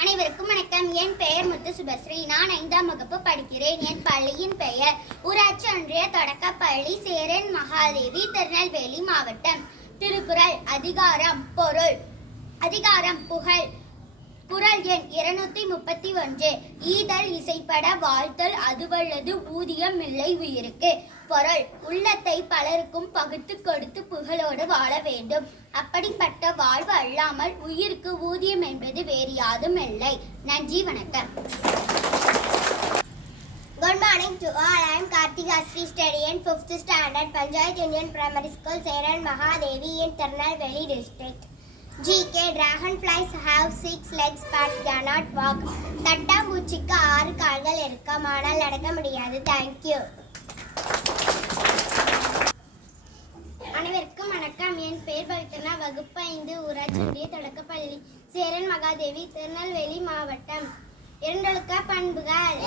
அனைவருக்கும் வணக்கம். என் பெயர் முத்து சுபஸ்ரீ நான் ஐந்தாம் வகுப்பு படிக்கிறேன். என் பள்ளியின் பெயர் ஊராட்சி ஒன்றிய தொடக்கப்பள்ளி சேரன் மகாதேவி திருநெல்வேலி மாவட்டம். திருக்குறள் அதிகாரம் பொருள். அதிகாரம் புகழ். குரல் எண் இருநூத்தி முப்பத்தி ஒன்று ஈதல் இசைப்பட வாழ்த்தல் அதுவல்லது ஊதியம் இல்லை உயிருக்கு. பொருள் உள்ளத்தை பலருக்கும் பகுத்து கொடு புகழோடு வாழ வேண்டும் அப்படிப்பட்ட வாழ்வு அல்லாமல் உயிருக்கு ஊதியம் என்பது வேறு யாதும் இல்லை நன்றி வணக்கம் Good morning to all. I am Kartika Sri study in 5th standard Panchayat Union Primary School, Seran Mahadevi in Tirunelveli district. GK dragonflies have six legs but cannot walk. தட்டாம்பூச்சிக்கு ஆறு கால்கள் இருக்கும் ஆனால் நடக்க முடியாது தேங்க்யூ அனைவருக்கும் வணக்கம் என் பெயர் பவித்ரனா வகுப்பு ஐந்து ஊராட்சி ஒன்றிய தொடக்கப்பள்ளி சேரன் மகாதேவி திருநெல்வேலி மாவட்டம். இரண்டொழுக்க பண்புகள்.